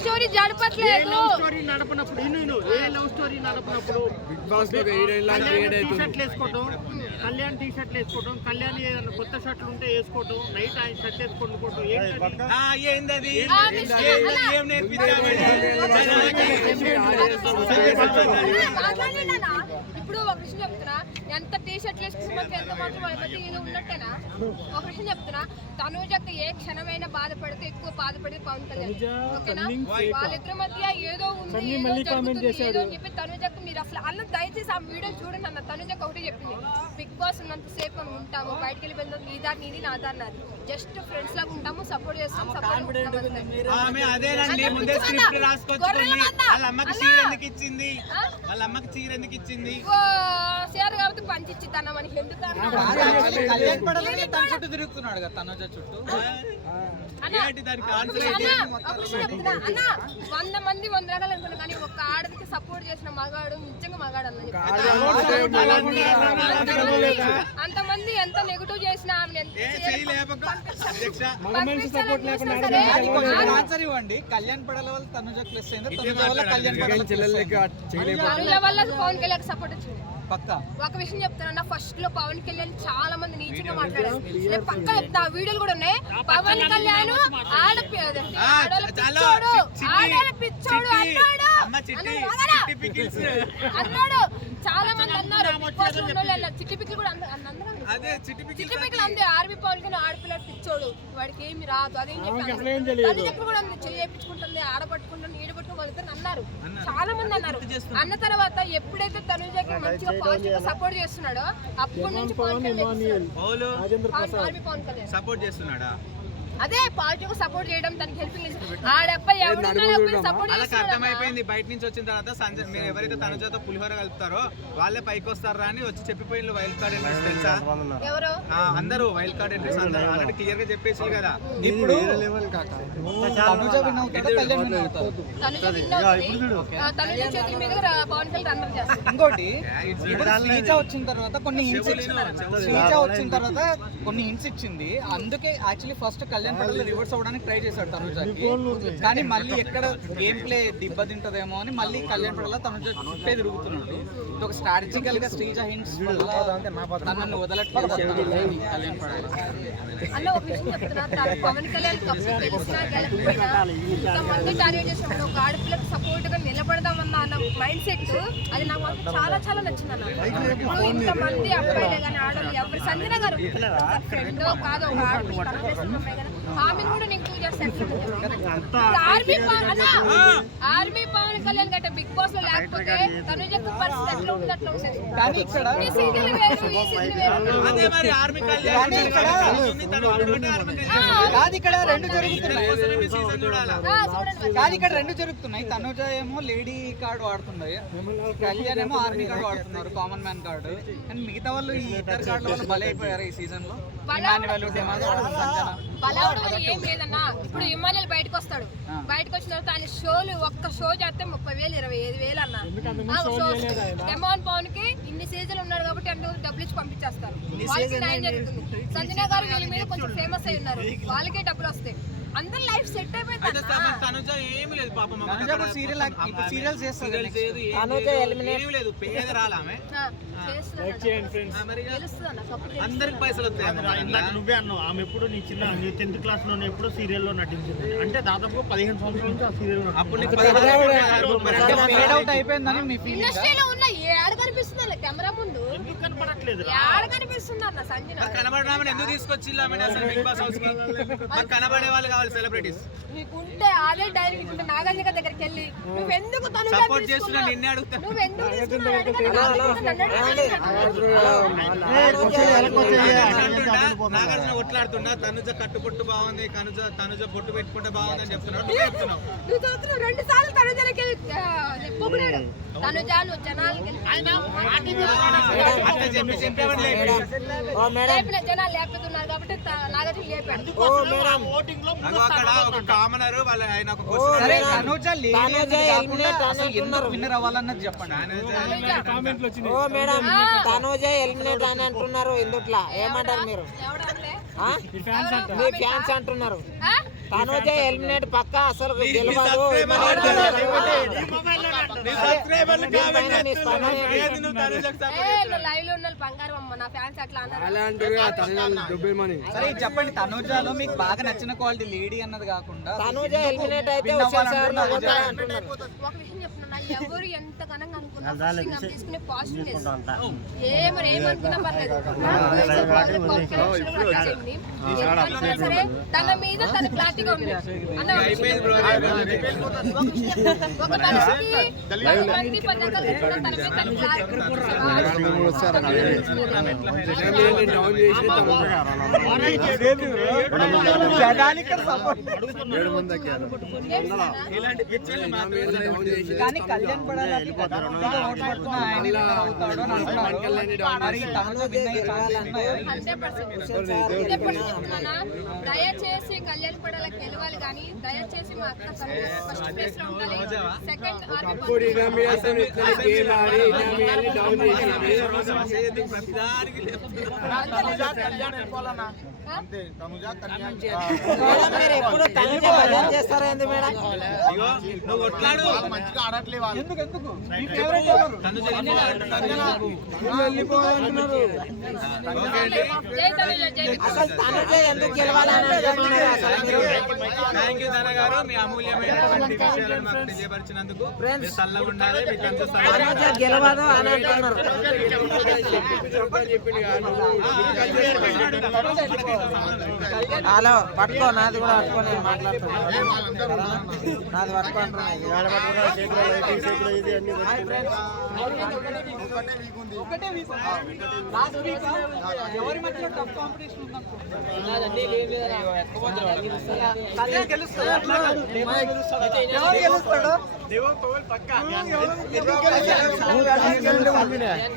Story జడపట్లేదు. Love story నడపనప్పుడు ఏ love story నడపనప్పుడు tea షర్ట్లు వేసుకోవటం, Kalyan tea షర్ట్లు వేసుకోవటం, కళ్యాణ్ ఏదైనా కొత్త షర్ట్లు ఉంటే వేసుకోవటం, నైట్ ఆయన షర్ట్ వేసుకోవడం ఏంటది ఇప్పుడు ఒక విషయం చెప్తున్నా, ఎంత టీ షర్ట్లు వేసుకుంటే ఎంత మాత్రం వాళ్ళ మధ్య ఏదో ఉన్నట్టేనా? ఒక విషయం చెప్తున్నా, తనుజకి ఏ క్షణమైనా బాధపడితే ఎక్కువ బాధపడితే పవన్ కళ్యాణ్, ఓకేనా? వాళ్ళిద్దరి మధ్య ఏదో ఉంది, ఏదో అని చెప్పి తనుజకు మీరు అసలు అన్న దయచేసి ఆ వీడియో చూడండి అన్న. తనుజకు ఒకటి చెప్పింది, బిగ్ బాస్ ఉన్నంత సేపు మనం ఉంటాము, బయటకు వెళ్ళి వెళ్దాం, నీ దారి నీది నా దారి నాది, జస్ట్ ఫ్రెండ్స్ లాగా ఉంటాము, సపోర్ట్ చేస్తాం, షేర్ కాబట్టి పంచి ఇచ్చిద్దాం మనకి ఎందుకు తిరుగుతున్నాడు కదా తనుజ చుట్టూ. అన్న 100 మంది 100 రకాలు అనుకున్నా, కానీ ఒక ఆడదికి సపోర్ట్ చేసిన మగాడు నిజంగా మగాడు అన్న. అంతమంది ఎంత నెగిటివ్ చేసినా ఇవ్వండి. కళ్యాణ్ పడాల వల్ల తనుజ ప్లస్ అయింది, తనుజ వల్ల కళ్యాణ్ వల్ల పవన్ కళ్యాణ్ సపోర్ట్ వచ్చింది. పక్కా ఒక విషయం చెప్తానన్న, ఫస్ట్ లో పవన్ కళ్యాణ్ చాలా మంది నీచంగా మాట్లాడారు. నేను పక్క చెప్తా, వీడియోలు కూడా ఉన్నాయి. పవన్ కళ్యాణ్ ఆడపిచ్చోడు అన్నాడు, చాలా మంది అన్నారు. చిట్టి పిక్లు కూడా అందే, ఆర్మీ పవన్ కళ్యాణ్ ఆడపిల్ల పిచ్చోడు, వాడికి ఏమి రాదు అదేం చెప్పి కూడా చేయించుకుంటుంది, ఆడపట్టుకుంటుంది, ఈడపట్టుకుని వాళ్ళిద్దరు అన్నారు, చాలా మంది అన్నారు. అన్న తర్వాత ఎప్పుడైతే తనుజకి మంచిగా పాజిటివ్ సపోర్ట్ చేస్తున్నాడో అప్పటి నుంచి పవన్ కళ్యాణ్ సపోర్ట్ చేస్తున్నాడా? అదే పాజిటివ్ సపోర్ట్ చేయడం, తనకి హెల్పింగ్ ఆడబ్బాయి ఎవరు సపోర్ట్ అర్థమైపోయింది. బయట నుంచి వచ్చిన తర్వాత సంజయ్ మీరు ఎవరైతే తనుజతో పులిహోర కలుపుతారో వాళ్ళే పైకి వస్తారా అని వచ్చి చెప్పిపోయిన వైల్డ్ కార్డ్ ఎంట్రీస్ తెలుసా? ఎవరు అందరూ వైల్డ్ కార్డ్ ఎంట్రీస్ అందరూ ఆల్రెడీ క్లియర్ గా చెప్పేసి కదా. ఇప్పుడు తనుజ విన్ అవుతాడు, కళ్యాణ్ విన్ అవుతాడు. ఇంకోటి శ్రీజ వచ్చిన తర్వాత కొన్ని హింట్స్ ఇచ్చింది, అందుకే యాక్చువల్లీ ఫస్ట్ కళ్యాణ్ రివర్స్ అవడానికి ట్రై చేశాడు తనుజకి, కానీ మళ్ళీ ఎక్కడ గేమ్ ప్లే దిబ్బతింటదేమో అని మళ్ళీ కళ్యాణ్ పడాల తనుజ చుట్టే తిరుగుతున్నాడు. ఇది ఒక స్ట్రాటజికల్ గా శ్రీజ హింట్స్ తనను వదలట్లేదు కళ్యాణ్ పడాల. అన్న ఒక విషయం చెప్తున్నా, పవన్ కళ్యాణ్ గెలిచినా గెలకపోయినా ఇంతమంది టార్గెట్ చేసినప్పుడు ఒక ఆడపిల్లకి సపోర్ట్ గా నిలబడదామన్న అన్న మైండ్ సెట్, అది నాకు చాలా చాలా నచ్చింది అన్న. ఇప్పుడు ఇంతమంది అబ్బాయిలే కానీ ఆడలు ఎవరు, సంజన గారు ఫ్రెండ్ కాదు ఒక ఆడపిల్ల ఆమెను కూడా నేను టూ చేస్తాను. ఆర్మీ పవన్ కళ్యాణ్ గట్ట బిగ్ బాస్ లో లేకపోతే తనుజ పరిస్థితి ఎట్లా ఉంది అట్లా ఉంటుంది. కానీ ఇక్కడ రెండు జరుగుతున్నాయి. తనుజ ఏమో లేడీ కార్డు వాడుతున్నాయి, కళ్యాణ్ ఏమో ఆర్మీ కార్డు వాడుతున్నారు, కామన్ మ్యాన్ కార్డు. కానీ మిగతా వాళ్ళు ఈ ఇద్దరు కార్డుల వల్ల బలైపోయారు ఈ సీజన్ లో. ఏం లేదన్నా, ఇప్పుడు ఇమానుయల్ బయటకు వస్తాడు, బయటకు వచ్చిన తర్వాత ఆయన షోలు ఒక్క షో చేస్తే 30,000 25,000 అన్న. డెమాన్ పవన్ కి ఇన్ని సీజన్లు ఉన్నాడు కాబట్టి అంటే డబ్బులు ఇచ్చి పంపించేస్తారు, వాళ్ళకి న్యాయం జరుగుతుంది. సంజన గారు వీళ్ళ మీద కొంచెం ఫేమస్ అయి ఉన్నారు, వాళ్ళకే డబ్బులు వస్తాయి, అందరు లైఫ్ సెట్ అయిపోయింది. అందరికి పైసలు నువ్వే అన్నావు, ఆమె ఎప్పుడు నీ 10th క్లాస్ లో ఎప్పుడు సీరియల్లో నటించింది అంటే దాదాపు 15 సంవత్సరాల నుంచి ఆ సీరియల్ ఇండస్ట్రీలో ఉన్న ఏడ కనిపిస్తుంది కెమెరా ముందు, ఎందుకు కనపడట్లేదు? ఏడ కనిపిస్తుంది అన్న సంజన. కనబడరామని ఎందుకు తీసుకొచ్చి బిగ్ బాస్ హౌస్ కి? కనబడే వాళ్ళు కావాలి సెలబ్రిటీస్. నీకుంటే అదే డైరెక్ట్ ఉంటే నాగార్జున దగ్గరికి వెళ్ళి నువ్వెందుకు సపోర్ట్ చేస్తున్నా నిన్నే అడుగుతా. నాగార్జున కొట్లాడుతున్నా తనుజ కట్టుబొట్టు బాగుంది, తనుజ బొట్టు పెట్టుకుంటే బాగుంది అని చెప్తున్నాడు. నువ్వు 2 సార్లు తనుజలకి తనుజ నువ్వు జనాలకి జనాలు లేకపోతున్నారు కాబట్టి నాగార్జున లేపాడు. విన్నర్ అవ్వాలన్నది చెప్పండి. తనుజ ఎలిమినేట్ అని అంటున్నారు, ఎందుట్లా ఏమంటారు మీరు? మీ ఫ్యాన్స్ అంటున్నారు. తనుజ ఎలిమినేట్ పక్క అసలు గెలవదు. ఈ మొబైల్లో లైవ్ లో ఉన్న బంగారం అమ్మ నా ఫ్యాన్స్ అట్లా అన్నారు. సరే ఇది చెప్పండి, తనుజాలో మీకు బాగా నచ్చిన క్వాలిటీ లేడీ అన్నది కాకుండా తనుజ ఎలిమినేట్ అయితే హుస్సేన్ సాగర్ పోతాడు అంటున్నారు. ఒక విషయం చెప్తున్నా, ఎవరు ఎంత ఘనంగా అనుకున్నా తీసుకునే పాజిటివ్నెస్ మరి ఏమనుకున్నా పర్లేదు. సరే తన మీద తన క్లారిటీగా ఉంది అన్న. ఒక మనిషికి 10 మంది 10 రకాలు చెప్పుకున్నా తన మీద తన క్లారిటీ కానీ కళ్యాణ్ పడాలని ఓటు పడుతున్న ఆయన winner అవుతాడు అని అంటున్నారు. మరి తనుజ win అయ్యే ఛాన్సెస్ ఉన్నాయా? 100% చెప్తున్నానా, దయచేసి కళ్యాణ్ పడాలకు గెలవాలి కానీ దయచేసి మా అక్క ఫస్ట్ ప్లేస్ లో ఉండాలి. సెకండ్ మేడం మీరు ఎప్పుడు తనుజ భజన చేస్తారా ఏంది మేడం? అసలు తనుజ ఎందుకు గెలవాలని థ్యాంక్ యూ ధన గారు, మీ అమూల్యమైన విషయాలను మాకు తెలియపరిచినందుకు. తనుజ గెలవదు అని అంటున్నారు. హలో పట్టుకో, నాది కూడా పట్టుకో, నేను మాట్లాడుతున్నాను. నాది పట్టుకో అంటున్నాను. ఎవరి మధ్య టఫ్ కాంపిటీషన్ కళ్యాణ్ గెలుస్తాడు. ఎవరు గెలుస్తాడు?